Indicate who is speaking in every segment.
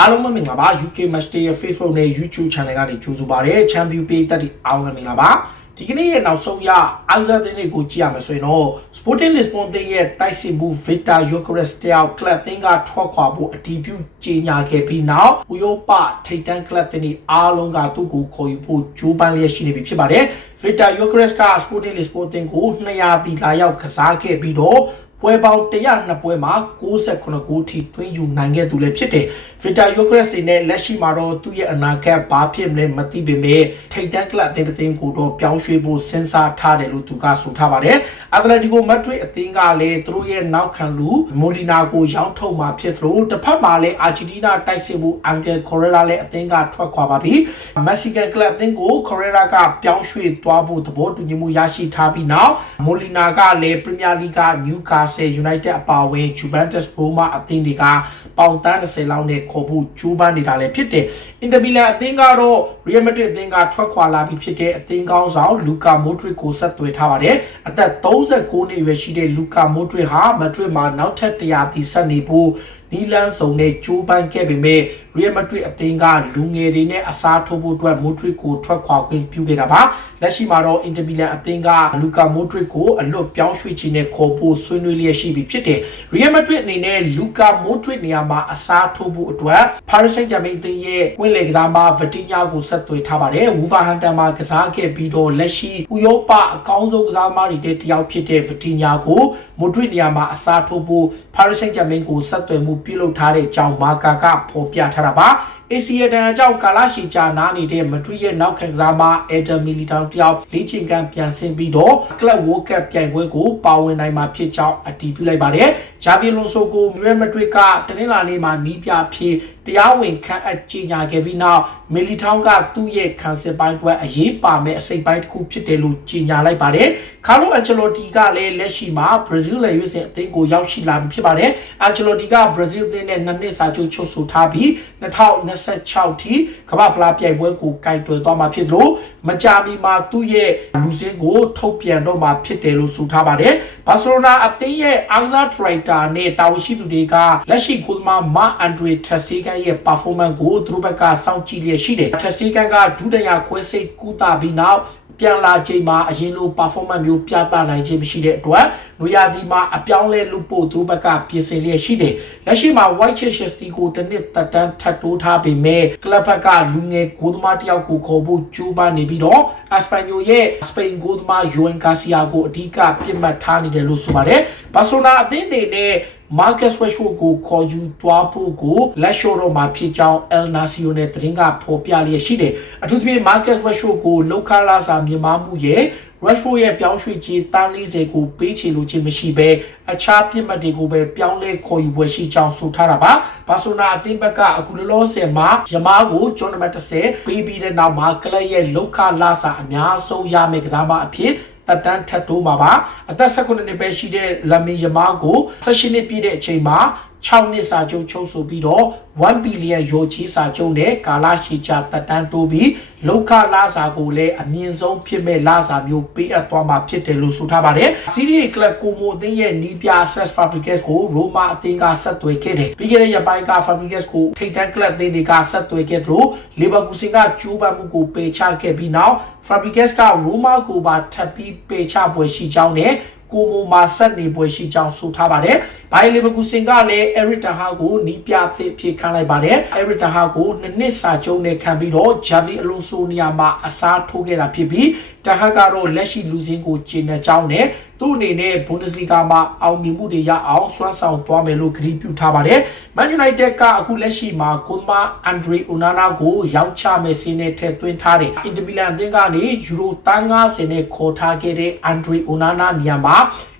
Speaker 1: အားလုံးပဲမင်္ဂလာပါ UK Match Day ရဲ့ Facebook နဲ့ YouTube Channel ကနေကြိုဆိုပါရစေ Champion Page တက်တီအားလုံးပဲမင်္ဂလာပါဒီကနေ့ရဲ့နောက်ဆုံးရအိုက်ဇာတင်းတွေကိုကြည့်ရမယ်ဆိုရင်တော့ Sporting Lisbon တင်းရဲ့တိုက်စစ်မှု Victor Gyökeres တယောက် club တင်းကထွက်ခွာဖို့အတည်ပြုကြေညာခဲ့ပြီးနောက်ဥရောပထိပ်တန်း club တင်းတွေအားလုံးကသူ့ကိုခေါ်ယူဖို့ကြိုးပမ်းလျက်ရှိနေပြီဖြစ်ပါတယ် Victor Gyökeres က Sporting Lisbon တင်းကို200တီလာရောက်ကစားခဲ့ပြီးတော့ ပွဲပေါင်း102ပွဲမှာ69ဂိုးထိသွင်းယူနိုင်ခဲ့သူလည်းဖြစ်တယ်။ Victor Gyökeres တွေနဲ့လက်ရှိမှာတော့သူ့ရဲ့အနာဂတ်ဘာဖြစ်မလဲမသိပေမဲ့ထိပ်တန်းကလပ်အသင်းတစ်သင်းကိုတော့ပြောင်းရွှေ့ဖို့စဉ်းစားထားတယ်လို့သူကဆိုထားပါတယ်။ Atletico Madrid အသင်းကလည်းသူတို့ရဲ့နောက်ခံလူ Molina ကိုရောင်းထုတ်မှာဖြစ်သလိုတစ်ဖက်မှာလည်း Argentina တိုက်စစ်မှု Angel Correa လည်းအသင်းကထွက်ခွာပါပြီ။ Mexican club အသင်းကို Correa ကပြောင်းရွှေ့သွားဖို့သဘောတူညီမှုရရှိထားပြီးနောက် Molina ကလည်း Premier League Newcastle United အပါအဝင် Juventus Roma အသင်းတွေကပေါင်တန်း30လောက်နဲ့ခေါ်ဖို့ကြိုးပမ်းနေတာလည်းဖြစ်တယ်။ Inter Milan အသင်းကတော့ Real Madrid အသင်းကထွက်ခွာလာပြီးဖြစ်တဲ့အသင်းကောင်းဆောင် Luka Modric ကိုဆက်သွယ်ထားပါတယ်။အသက်39နှစ်အရွယ်ရှိတဲ့ Luka Modric ဟာ Madrid မှာနောက်ထပ်100တီဆက်နေဖို့နီလန်းစုံနဲ့ကြိုးပမ်းခဲ့ပေမဲ့ Real Madrid အသင်းကလူငယ်တွေနဲ့အစားထိုးဖို့အတွက် Modric ကိုထွက်ခွာခွင့်ပြုခဲ့တာပါလက်ရှိမှာတော့ Inter Milan အသင်းက Luka Modric ကိုအလွတ်ပြောင်းရွှေ့ခြင်းနဲ့ခေါ်ဖို့ဆွေးနွေးလျက်ရှိပြီဖြစ်တယ် Real Madrid အနေနဲ့ Luka Modric နေရာမှာအစားထိုးဖို့အတွက် Paris Saint-Germain အသင်းရဲ့ဝင်လေကစားမ Vitinha ကိုဆက်သွယ်ထားပါတယ် Wolverhampton မှာကစားခဲ့ပြီးတော့လက်ရှိဥရောပအကောင်းဆုံးကစားမတွေတဲ့တယောက်ဖြစ်တဲ့ Vitinha ကို Modric နေရာမှာအစားထိုးဖို့ Paris Saint-Germain ကိုဆက်သွယ်မှုပြုလုပ်ထားတဲ့အကြောင်းမာကာကဖော်ပြထားတာပါ ACL တန်အကြောင်းကာလာရှီချာနားနေတဲ့မဒရစ်ရဲ့နောက်ခံကစားမအက်ဒမီလီတောင်တယောက်လေ့ကျင့်ခန်းပြန်ဆင်းပြီးတော့ကလပ်ဝိုကပ်ပြိုင်ပွဲကိုပါဝင်နိုင်မှာဖြစ်ကြောင်းအတည်ပြုလိုက်ပါတယ်။ဂျာဗီလွန်ဆိုကိုမီရမဒရစ်ကတနင်္လာနေ့မှာနီးပြဖြစ်တရားဝင်ခန့်အပ်ကြေညာခဲ့ပြီးနောက်မီလီတောင်ကသူ့ရဲ့ခံစစ်ပိုင်းပွဲအရေးပါမဲ့အစိပ်ပိုင်းတစ်ခုဖြစ်တယ်လို့ကြေညာလိုက်ပါတယ်။ကာလိုအန်ချယ်လိုတီကလည်းလက်ရှိမှာဘရာဇီးရဲ့ရွေးစင်အသင်းကိုရောက်ရှိလာပြီဖြစ်ပါတယ်။အန်ချယ်လိုတီကဘရာဇီးအသင်းနဲ့နှစ်နှစ်စာချုပ်ချုပ်ဆိုထားပြီး2026ထိကမ္ဘာဖလားပြိုင်ပွဲကိုကင်တွယ်သွားမှာဖြစ်သလိုမကြာမီမှာသူ့ရဲ့လူစင်းကိုထုတ်ပြန်တော့မှာဖြစ်တယ်လို့ဆိုထားပါတယ်။ဘာစီလိုနာအသင်းရဲ့အာဇာထရိုက်တာနဲ့တာဝန်ရှိသူတွေကလက်ရှိကိုသမားမာအန်ဒရီတက်စတီကန်ရဲ့ performance ကိုသူတို့ဘက်ကစောင့်ကြည့်လျက်ရှိတယ်။တက်စတီကန်ကဒုတိယခွဲစိတ်ကူတာပြီးနောက်ပြန်လာချိန်မှာအရင်လို performance မျိုးပြသနိုင်ခြင်းမရှိတဲ့အတွက်နွေရာသီမှာအပြောင်းလဲလုပ်ဖို့သူတို့ဘက်ကပြင်ဆင်လျက်ရှိတယ်။လက်ရှိမှာ White Chelsea ကိုတစ်နှစ်သက်တမ်းထပ်တိုးထားပေမဲ့ကလပ်ဘက်ကလူငယ်ဂိုးသမားတစ်ယောက်ကိုခေါ်ဖို့ကြိုးပမ်းနေပြီးတော့ Espanyol ရဲ့စပိန်ဂိုးသမား Juan Garcia ကိုအဓိကပြစ်မှတ်ထားနေတယ်လို့ဆိုပါတယ်။ဘာဆိုနာအသင်းတွေနဲ့ Marcus Rashford ကိုခေါ်ယူသွားဖို့ကိုလက်ရှိုတော့မှာဖြစ်ကြောင်း El Nacio နဲ့သတင်းကဖော်ပြလျက်ရှိတယ်။အထူးသဖြင့် Marcus Rashford ကိုလောက်ခလာစာမြန်မာမှုရဲ့ Rashford ရဲ့ပြောင်းရွှေ့ခြင်းတန်း40ကိုပေးချေလိုခြင်းမရှိဘဲအခြားပြစ်မှတ်တွေကိုပဲပြောင်းလဲခေါ်ယူပွဲရှိကြောင်းဆိုထားတာပါ။ဘာဆိုနာအသင်းဘက်ကအခုလောလောဆယ်မှာယမားကိုဂျွန်နမတ်30ပေးပြီးတဲ့နောက်မှာကလပ်ရဲ့လောက်ခလာစာအများဆုံးရမယ့်ကစားမအဖြစ် တက်တန်းထပ်တိုးမှာပါအသက်16နှစ်ပဲရှိတဲ့လမင်ယမားကို16နှစ်ပြည့်တဲ့အချိန်မှာ 6နှစ်စာချုပ်ချုပ်ဆိုပြီးတော့1ဘီလီယံရိုချီစာချုပ်နဲ့ကာလာရှီချာတက်တန်းတိုးပြီးလောက်ခလာစာကိုလည်းအမြင့်ဆုံးဖြစ်မဲ့လာစာမျိုးပေးအပ်သွားမှာဖြစ်တယ်လို့ဆိုထားပါတယ်စီးရီးကလပ်ကိုမိုအသင်းရဲ့နီးပြဆက်ဖာဘရီကက်ကိုရိုမာအသင်းကဆက်သွယ်ခဲ့တယ်ပြီးခဲ့တဲ့ရက်ပိုင်းကဖာဘရီကက်ကိုထိပ်တန်းကလပ်အသင်းတွေကဆက်သွယ်ခဲ့သလိုလီဗာပူးစင်ကကျိုးပမ်းမှုကိုပယ်ချခဲ့ပြီးနောက်ဖာဘရီကက်ကရိုမာကိုပါထပ်ပြီးပယ်ချပွဲရှိကြောင်းနဲ့ ကိုမိုမာဆက်နေပွဲရှိကြောင်းဆိုထားပါတယ်။ဘိုင်လီဗာပူးစင်ကလည်း Eric Ten Hag ကိုနီးပြအဖြစ်ဖြစ်ခံလိုက်ပါတယ်။ Eric Ten Hag ကိုနှစ်နှစ်စာချုပ်နဲ့ခံပြီးတော့ Javi Alonso နေရာမှာအစားထိုးခဲ့တာဖြစ်ပြီး Ten Hag ကတော့လက်ရှိလူစင်းကိုကျင်းတဲ့ကြောင်းနဲ့သူ့အနေနဲ့ Bundesliga မှာအောင်မြင်မှုတွေရအောင်စွမ်းဆောင်သွားမယ်လို့ကတိပြုထားပါတယ်။ Man United ကအခုလက်ရှိမှာကိုမာအန်ဒရီအိုနာနာကိုရောက်ချမယ်စင်းနဲ့ထည့်သွင်းထားတယ်။ Inter Milan အသင်းကနေယူရို350နဲ့ခေါ်ထားခဲ့တဲ့အန်ဒရီအိုနာနာနေရာမှာ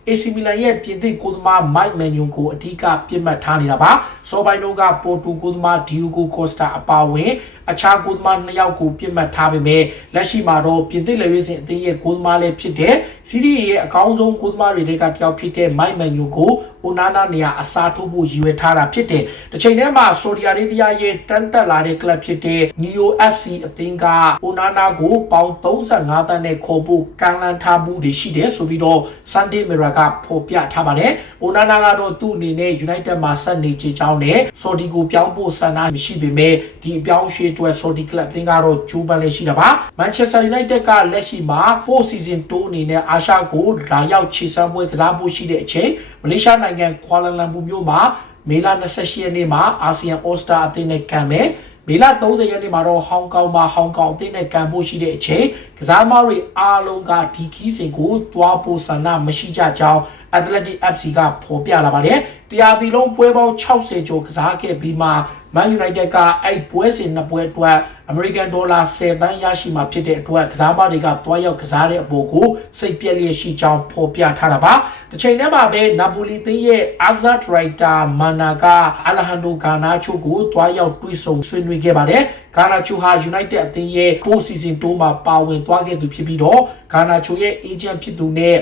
Speaker 1: AC Milan ရဲ့ပြင်သစ်ကိုသမား Mike Maignan ကိုအဓိကပြစ်မှတ်ထားနေတာပါ။စောပိုင်းတော့ကပေါ်တူကိုသမား Diogo Costa အပါအဝင်အခြားကိုသမားနှစ်ယောက်ကိုပြစ်မှတ်ထားပေမဲ့လက်ရှိမှာတော့ပြင်သစ်လက်ရွေးစင်အသင်းရဲ့ကိုသမားလည်းဖြစ်တဲ့စီးရီးရဲ့အကောင်းဆုံးကိုသမားတွေထဲကတစ်ယောက်ဖြစ်တဲ့ Mike Maignan ကို အိုနာနာနေရာအစားထိုးဖို့ရည်ရွယ်ထားတာဖြစ်တယ်။တစ်ချိန်တည်းမှာဆော်ဒီအာရေဗျရဲ့တန်တက်လာတဲ့ကလပ်ဖြစ်တဲ့ Neo FC အသင်းကအိုနာနာကိုပေါင်35တန်းနဲ့ခေါ်ဖို့ကမ်းလှမ်းထားမှုတွေရှိတယ်ဆိုပြီးတော့ Sunday Mirror ကဖော်ပြထားပါတယ်။အိုနာနာကတော့သူ့အနေနဲ့ United မှာဆက်နေချေကြောင်းနဲ့ဆော်ဒီကိုပြောင်းဖို့ဆန္ဒမရှိပေမဲ့ဒီအပြောင်းအရွှေ့အတွက်ဆော်ဒီကလပ်အသင်းကတော့ဂျိုးပန်လည်းရှိတာပါ။ Manchester United ကလက်ရှိမှာ4 season 2အနေနဲ့အာရှကိုလာရောက်ခြေစမ်းပွဲကစားဖို့ရှိတဲ့အချိန်မလေးရှားနိုင်ငံကွာလာလမ်ပူမြို့မှာမေလ28ရက်နေ့မှာအာဆီယံ All Star အသင်းနဲ့ကန်မယ်မေလ30ရက်နေ့မှာတော့ဟောင်ကောင်မှာဟောင်ကောင်အသင်းနဲ့ကန်ဖို့ရှိတဲ့အချိန်ကစားသမားတွေအားလုံးကဒီခီးစဉ်ကိုတွားဖို့ဆန္ဒမရှိကြကြောင်း Athletic FC ကဖော်ပြလာပါတယ်။တရားစီလုံးပွဲပေါင်း60ကျော်ကစားခဲ့ပြီးမှ Man United ကအဲ့ပွဲစဉ်နှစ်ပွဲအတွက် American Dollar 10သန်းရရှိမှာဖြစ်တဲ့အတွက်ကစားမတွေကတွားရောက်ကစားတဲ့အပေါ်ကိုစိတ်ပြက်လျက်ရှိကြောင်းဖော်ပြထားတာပါ။တစ်ချိန်တည်းမှာပဲနာပိုလီသင်းရဲ့ Abza Striker Mana ကအလဟန်ဒိုဂါနာချိုကိုတွားရောက်တွေ့ဆုံဆွေးနွေးခဲ့ပါတယ်။ဂါနာချိုဟာ United အသင်းရဲ့ post season 2မှာပါဝင်သွားခဲ့သူဖြစ်ပြီးတော့ဂါနာချိုရဲ့ agent ဖြစ်သူနဲ့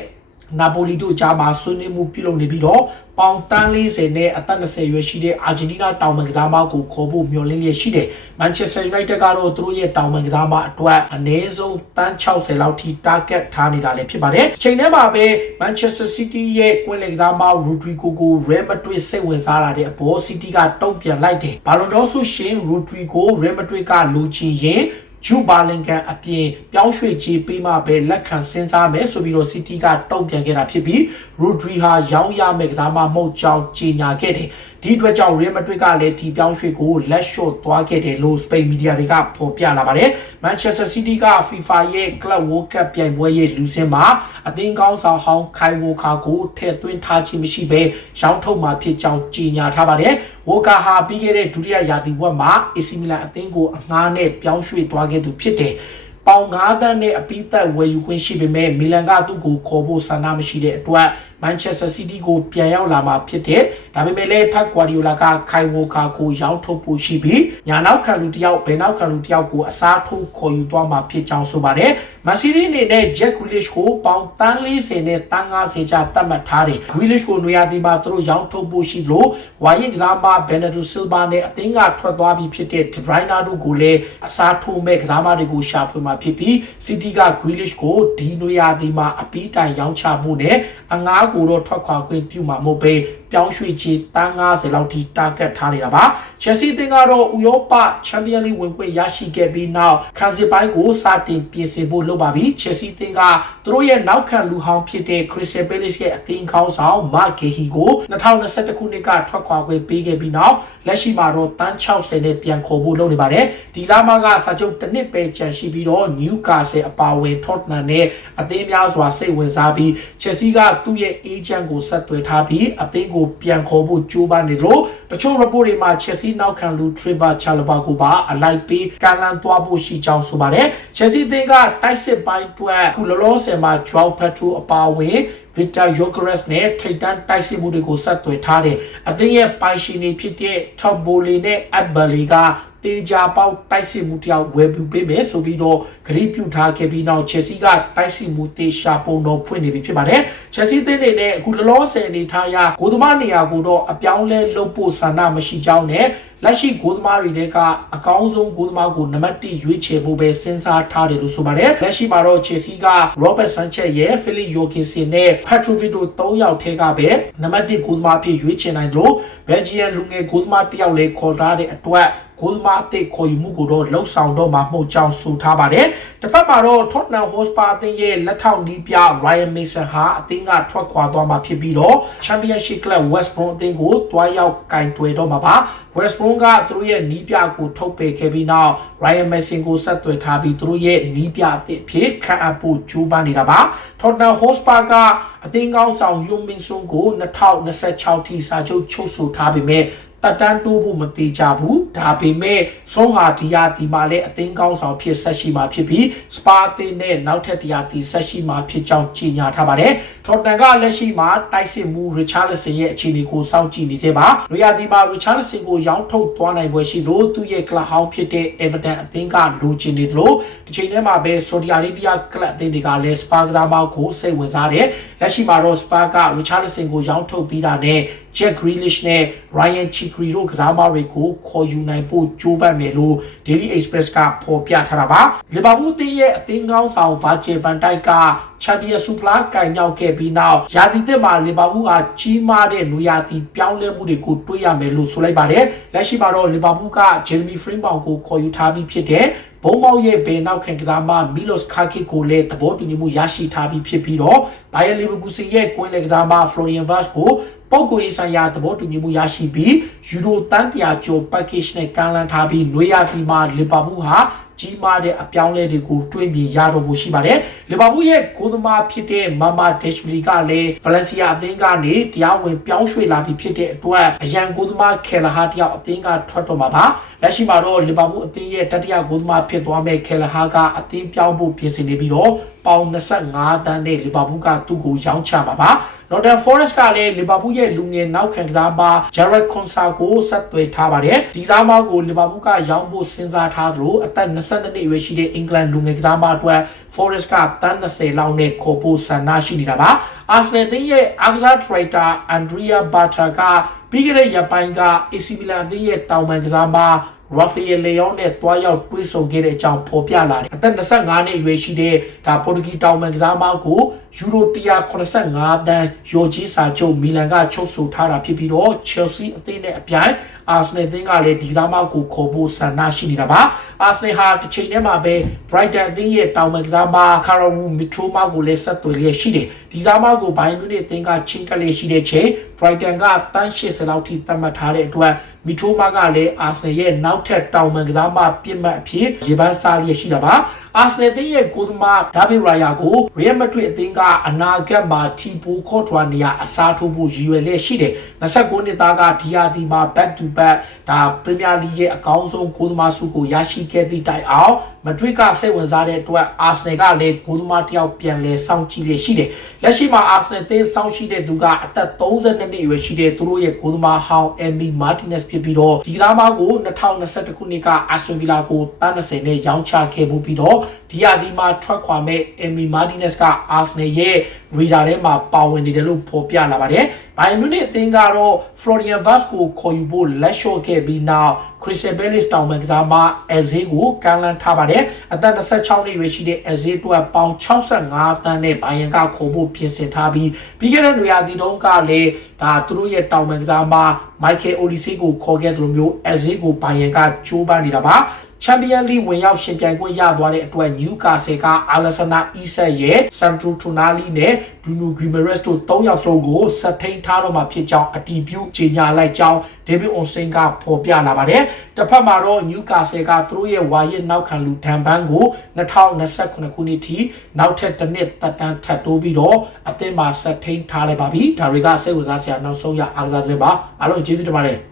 Speaker 1: နာပိုလီတို့ကြားမှာဆွေးနွေးမှုပြုလုပ်နေပြီးတော့ပေါင်တန်း40နဲ့အသက်20ရွယ်ရှိတဲ့အာဂျင်တီးနားတောင်ပန်ကစားမကိုခေါ်ဖို့မျှော်လင့်လျက်ရှိတယ်။မန်ချက်စတာယူနိုက်တက်ကတော့သူတို့ရဲ့တောင်ပန်ကစားမအတွက်အနည်းဆုံးတန်း60လောက်ထိ target ထားနေတာလည်းဖြစ်ပါတယ်။ချိန်ထဲမှာပဲ Manchester City ရဲ့ကွင်းလက်ကစားမ Rodrigo ကို Real Madrid စိတ်ဝင်စားလာတဲ့အပေါ် City ကတုံ့ပြန်လိုက်တယ်။ဘာလို့တော့ဆိုရှင် Rodrigo Real Madrid ကလူချင်ရင် ဂျူဘာလင်ကန်အပြင်ပြောင်းရွှေ့ခြင်းပေးမှပဲလက်ခံစဉ်းစားမယ်ဆိုပြီးတော့ City ကတုံ့ပြန်ခဲ့တာဖြစ်ပြီး Rodri ဟာရောင်းရမယ့်ကစားမမဟုတ်ကြောင်းကြေညာခဲ့တယ်ဒီအတွက်ကြောင့် Real Madrid ကလည်းဒီပြောင်းရွှေ့ကိုလက်လျှော့သွားခဲ့တယ်လို့ Spain Media တွေကဖော်ပြလာပါတယ် Manchester City က FIFA ရဲ့ Club World Cup ပြိုင်ပွဲရဲ့လူစင်းမှာအသင်းကောင်းဆောင်ဟောင်းခိုင်ဝိုခါကိုထည့်သွင်းထားခြင်းမရှိဘဲရောင်းထုတ်မှာဖြစ်ကြောင်းကြေညာထားပါတယ်ဝိုကာဟာပြီးခဲ့တဲ့ဒုတိယရာသီဝက်မှာ AC Milan အသင်းကိုအငှားနဲ့ပြောင်းရွှေ့သွားခဲ့သူဖြစ်တယ် ပေါင်9တန်းနဲ့အပိသက်ဝယ်ယူခွင့်ရှိပေမဲ့မီလန်ကသူ့ကိုခေါ်ဖို့ဆန္ဒမရှိတဲ့အတွက် မန်ချက်စတာစီးတီးကိုပြန်ရောက်လာမှာဖြစ်တဲ့ဒါပေမဲ့လည်းဖက်ကွာဒီယိုလာကခိုင်ဝိုကာကိုရောင်းထုတ်ဖို့ရှိပြီးညာနောက်ခံလူတယောက်ဘယ်နောက်ခံလူတယောက်ကိုအစားထိုးခေါ်ယူသွားမှာဖြစ်ကြောင်းဆိုပါတယ်မန်စီးတီးအနေနဲ့ဂျက်ဂူလစ်ကိုပေါင်တန်း40နဲ့တန်း90ကျသတ်မှတ်ထားတယ်ဂူလစ်ကိုနွေရာသီမှာသူတို့ရောင်းထုတ်ဖို့ရှိလို့ဝါရင်ကစားမဘန်နဒူဆီလ်ဗာနဲ့အသင်းကထွက်သွားပြီးဖြစ်တဲ့ဒဘရိုင်နာတို့ကိုလည်းအစားထိုးမဲ့ကစားမတွေကိုရှာဖွေမှာဖြစ်ပြီးစီးတီးကဂူလစ်ကိုဒီနွေရာသီမှာအပီးတိုင်ရောင်းချဖို့နဲ့အငားကိုတော့ထွက်ခွာခွင့်ပြုမှာမဟုတ်ပဲ ပြောင်းရွှေ့ချေတန်း90လောက်ထိတာဂက်ထားနေတာပါချက်စီတင်ကတော့ဥရောပချန်ပီယံလိဝင်ခွင့်ရရှိခဲ့ပြီးနောက်ခန်းစစ်ပိုင်းကိုစတင်ပြင်ဆင်ဖို့လုပ်ပါပြီချက်စီတင်ကသူတို့ရဲ့နောက်ခံလူဟောင်းဖြစ်တဲ့ခရစ်စတယ်ပဲလစ်ရဲ့အသင်းခေါင်းဆောင်မာဂေဟီကို2021ခုနှစ်ကထွက်ခွာခွင့်ပေးခဲ့ပြီးနောက်လက်ရှိမှာတော့တန်း60နဲ့ပြန်ခေါ်ဖို့လုပ်နေပါတယ်ဒီစားမကစာချုပ်တစ်နှစ်ပဲကျန်ရှိပြီးတော့နယူကာဆယ်အပါဝင်ထော့တနန်နဲ့အသင်းများစွာစိတ်ဝင်စားပြီးချက်စီကသူ့ရဲ့အေဂျင့်ကိုဆက်သွယ်ထားပြီးအသင်းကိုပြန်ခေါ်ဖို့ကြိုးပမ်းနေတယ်လို့တ ချို့ report တွေမှာ Chelsea နောက်ခံလူ Trevor Chalobah ကိုပါအလိုက်ပေးကန်လန်သွားဖို့ရှိကြောင်းဆိုပါတယ်။ Chelsea အသင်းကတိုက်စစ်ပိုင်းအတွက်ခုလောလောဆယ်မှာ Joao Pedro အပါအဝင် Victor Gyökeres နဲ့ထိပ်တန်းတိုက်စစ်မှုတွေကိုဆက်သွယ်ထားတယ်။အသင်းရဲ့ပိုင်ရှင်တွေဖြစ်တဲ့ Top Bowley နဲ့ Adbally ကတေချာပေါက်တိုက်စစ်မှုတယောက်ဝယ်ပြုပေးမယ်ဆိုပြီးတော့ဂရီးပြုထားခဲ့ပြီးနောက် Chelsea ကတိုက်စစ်မှုတေချာပုံတော်ဖွင့်နေပြီဖြစ်ပါတယ်။ Chelsea အသင်းတွေနဲ့အခုလောလောဆယ်အနေထားအရဂိုးသမားနေရာကိုတော့အပြောင်းလဲလုပ်ဖို့ဆန္ဒမရှိကြောင်းနဲ့ လက်ရှိဂိုးသမားတွေတဲကအကောင်းဆုံးဂိုးသမားကိုနံပါတ်1ရွေးချယ်ဖို့ပဲစဉ်းစားထားတယ်လို့ဆိုပါတယ်။လက်ရှိမှာတော့ Chelsea က Robert Sanchez ရဲ့ Philip Jorgensen နဲ့ Petrovic တို့၃ယောက်ထဲကပဲနံပါတ်1ဂိုးသမားအဖြစ်ရွေးချယ်နိုင်တယ်လို့ Belgian လူငယ်ဂိုးသမားတစ်ယောက်လည်းခေါ်ထားတဲ့အတွက်ဂိုးသမားအသစ်ခေါ်ယူမှုကိုတော့လှုပ်ဆောင်တော့မှာမဟုတ်ကြောင်းဆိုထားပါတယ်။တစ်ဖက်မှာတော့ Tottenham Hotspur အသင်းရဲ့လက်ထောက်နီးပြ Ryan Mason ဟာအသင်းကထွက်ခွာသွားမှာဖြစ်ပြီးတော့ Championship Club West Brom အသင်းကိုတွားရောက်ကင်တွယ်တော့မှာပါ။ West Brom ကသူတို့ရဲ့နီးပြကိုထုတ်ပယ်ခဲ့ပြီးနောက် Ryan Mason ကိုဆက်သွယ်ထားပြီးသူတို့ရဲ့နီးပြအသစ်ဖြစ်ခံအပ်ဖို့ကြိုးပမ်းနေတာပါ။ Tottenham Hotspur ကအသင်းကောင်းဆောင် Young Min Son ကို2026ထိစာချုပ်ချုပ်ဆိုထားပေမဲ့ တက်တန်းတိုးဖို့မသေးကြဘူးဒါပေမဲ့ဆုံးဟာဒီယာဒီမှာလည်းအသင်းကောင်းဆောင်ဖြစ်ဆက်ရှိမှာဖြစ်ပြီးစပါတင်နဲ့နောက်ထပ်ဒီယာဒီဆက်ရှိမှာဖြစ်ကြောင်းကြေညာထားပါတယ်ထော်တန်ကလက်ရှိမှာတိုက်စစ်မှုရီချာလဆင်ရဲ့အခြေအနေကိုစောင့်ကြည့်နေစေပါရီယာဒီမှာရီချာလဆင်ကိုရောင်းထုတ်သွားနိုင်ပွဲရှိလို့သူ့ရဲ့ကလဟောင်းဖြစ်တဲ့ Everton အသင်းကလိုချင်နေသလိုဒီချိန်ထဲမှာပဲ Saudi Arabia ကလပ်အသင်းတွေကလည်းစပါကစားမောက်ကိုစိတ်ဝင်စားတယ်လလက်ရှိမှာတော့ Spurs က Richarlison ကိုရောင်းထုတ်ပြီးတာနဲ့ Jack Grealish နဲ့ Ryan Chikri တို့ကစားမတွေကိုခေါ်ယူနိုင်ဖို့ကြိုးပမ်းမယ်လို့ Daily Express ကဖော်ပြထားတာပါလီဗာပူးအသင်းရဲ့အသင်းကောင်းဆောင် Virgil van Dijk က Champions Super ကင်မြောက်ခဲ့ပြီးနောက်ရာသီသစ်မှာလီဗာပူးဟာကြီးမားတဲ့နွေရာသီပြောင်းလဲမှုတွေကိုတွေ့ရမယ်လို့ဆိုလိုက်ပါတယ်လက်ရှိမှာတော့လီဗာပူးက Jeremy Frimpong ကိုခေါ်ယူထားပြီးဖြစ်တဲ့ဘုံမောက်ရဲ့ဘေနောက်ခံကစားမမီလော့စ်ခါကစ်ကိုလည်းသဘောတူညီမှုရရှိထားပြီးဖြစ်ပြီးတော့ဘိုင်ယန်လီဗာပူးစီရဲ့ကွင်းလေကစားမဖလိုရီယန်ဗတ်ကိုပုတ်ကိုရေးဆိုင်ရာသဘောတူညီမှုရရှိပြီးယူရိုတန်တရာကျော် package နဲ့ကမ်းလှမ်းထားပြီးနွေရာသီမှာလီဗာပူးဟာကြီးမားတဲ့အပြောင်းလဲတွေကိုတွင်းပြင်ရတော့ဖို့ရှိပါတယ်လီဗာပူးရဲ့ဂိုးသမားဖြစ်တဲ့မာမာဒက်ရှ်ဗလီကလည်းဗလန်စီယာအသင်းကနေတရားဝင်ပြောင်းရွှေ့လာပြီးဖြစ်တဲ့အတွက်အရန်ဂိုးသမားခဲလာဟာတယောက်အသင်းကထွက်တော့မှာပါလက်ရှိမှာတော့လီဗာပူးအသင်းရဲ့တတိယဂိုးသမားဖြစ်သွားမဲ့ခဲလာဟာကအသင်းပြောင်းဖို့ပြင်ဆင်နေပြီးတော့ ပေါင်25တန်းနဲ့လီဗာပူးကသူ့ကိုရောင်းချမှာပါ။ Nottingham Forest ကလည်းလီဗာပူးရဲ့လူငယ်နောက်ခံကစားမ Jared Konsa ကိုဆက်သွယ်ထားပါတယ်။ဒီကစားမကိုလီဗာပူးကရောင်းဖို့စဉ်းစားထားသလိုအသက်22နှစ်အရွယ်ရှိတဲ့အင်္ဂလန်လူငယ်ကစားမအတွက် Forest ကတန်း20လောက်နဲ့ခေါ်ဖို့ဆန္ဒရှိနေတာပါ။ Arsenal တင်းရဲ့အားကစားထရိုက်တာ Andrea Bartra ကပြီးခဲ့တဲ့ရက်ပိုင်းက AC Milan အသင်းရဲ့တောင်ပန်ကစားမ ရာဖီယယ်လေယောနဲ့တွားရောက်တွေ့ဆုံခဲ့တဲ့အကြောင်းဖော်ပြလာတယ်။အသက်25နှစ်အရွယ်ရှိတဲ့ဒါပေါ်တူဂီတောင်ပန်ကစားမကိုယူရို185တန်းရော်ကြီးစာချုပ်မီလန်ကချုပ်ဆိုထားတာဖြစ်ပြီးတော့ Chelsea အသင်းနဲ့အပြိုင် Arsenal အသင်းကလည်းဒီကစားမကိုခေါ်ဖို့ဆန္ဒရှိနေတာပါ။ Arsenal ဟာတစ်ချိန်တည်းမှာပဲ Brighton အသင်းရဲ့တောင်ပန်ကစားမ Karawu Mitoma ကိုလည်းဆက်သွယ်လျက်ရှိတယ်။ဒီကစားမကိုဘိုင်မြူနစ်အသင်းကချင်းကလေးရှိတဲ့ချိန် Brighton ကတန်း80လောက်ထိသတ်မှတ်ထားတဲ့အတွက်မီထိုမာကလည်း Arsenal ရဲ့နောက်ထပ်တောင်ပန်ကစားမပြစ်မှတ်အဖြစ်ရေပန်းစားလျက်ရှိတာပါ။ Arsenal အသင်းရဲ့ဂိုးသမားဒါဗီရာယာကို Real Madrid အသင်းကအနာဂတ်မှာထီပိုခေါ်ထွာနေရအစားထိုးဖို့ရည်ရွယ်လျက်ရှိတယ်။29နှစ်သားကဒီယာဒီမှာ back to back ဒါ Premier League ရဲ့အကောင်းဆုံးဂိုးသမားစုကိုရရှိခဲ့သည့်တိုင်အောင် မဒရစ်ကစိတ်ဝင်စားတဲ့အတွက် Arsenal ကလည်းဂိုးသမားတစ်ယောက်ပြန်လဲစောင့်ကြည့်လျက်ရှိတယ်။လက်ရှိမှာ Arsenal အသင်းစောင့်ရှိတဲ့သူကအသက်32နှစ်အရွယ်ရှိတဲ့သူတို့ရဲ့ဂိုးသမားဟောင်း Emi Martinez ဖြစ်ပြီးတော့ဒီကစားမကို2021ခုနှစ်က Aston Villa ကိုတန်း30နဲ့ရောင်းချခဲ့မှုပြီးတော့ဒီယာဒီမှာထွက်ခွာမဲ့ Emi Martinez က Arsenal ရဲ့ radar ထဲမှာပါဝင်နေတယ်လို့ဖော်ပြလာပါတယ်။ Bayern Munich အသင်းကတော့ Florian Wirtz ကိုခေါ်ယူဖို့လက်လျှော့ခဲ့ပြီးနောက် Crystal Palace တောင်ပန်ကစားမ Eze ကိုကမ်းလှမ်းထားပါတယ်။အသက်26နှစ်အရွယ်ရှိတဲ့ Eze အတွက်ပေါင်65တန်းနဲ့ဘိုင်ယန်ကခေါ်ဖို့ပြင်ဆင်ထားပြီးပြီးခဲ့တဲ့နေရာဒီတုန်းကလည်းဒါသူတို့ရဲ့တောင်ပန်ကစားမ Michael Olise ကိုခေါ်ခဲ့သလိုမျိုး Eze ကိုဘိုင်ယန်ကကြိုးပမ်းနေတာပါ။ Champion League ဝင်ရောက်ရှင်ပြိုင်ခွင့်ရသွားတဲ့အတွက် Newcastle က Alessandro Isak ရဲ့ Sandro Tonali နဲ့ Bruno Guimaraes တို့၃ယောက်စလုံးကိုဆက်ထိန်ထားတော့မှာဖြစ်ကြောင်းအတည်ပြုကြေညာလိုက်ကြောင်း David Ornstein ကဖော်ပြလာပါတယ်။တစ်ဖက်မှာတော့ Newcastle ကသူတို့ရဲ့ဝါရစ်နောက်ခံလူဒန်ဘန်းကို2029ခုနှစ်ထိနောက်ထပ်တစ်နှစ်သက်တမ်းထပ်တိုးပြီးတော့အသင်းမှာဆက်ထိန်ထားလိုက်ပါပြီ။ဒါတွေကစိတ်ဝင်စားစရာနောက်ဆုံးရအားကစားစင်ပါအားလုံးကျေးဇူးတင်ပါတယ်။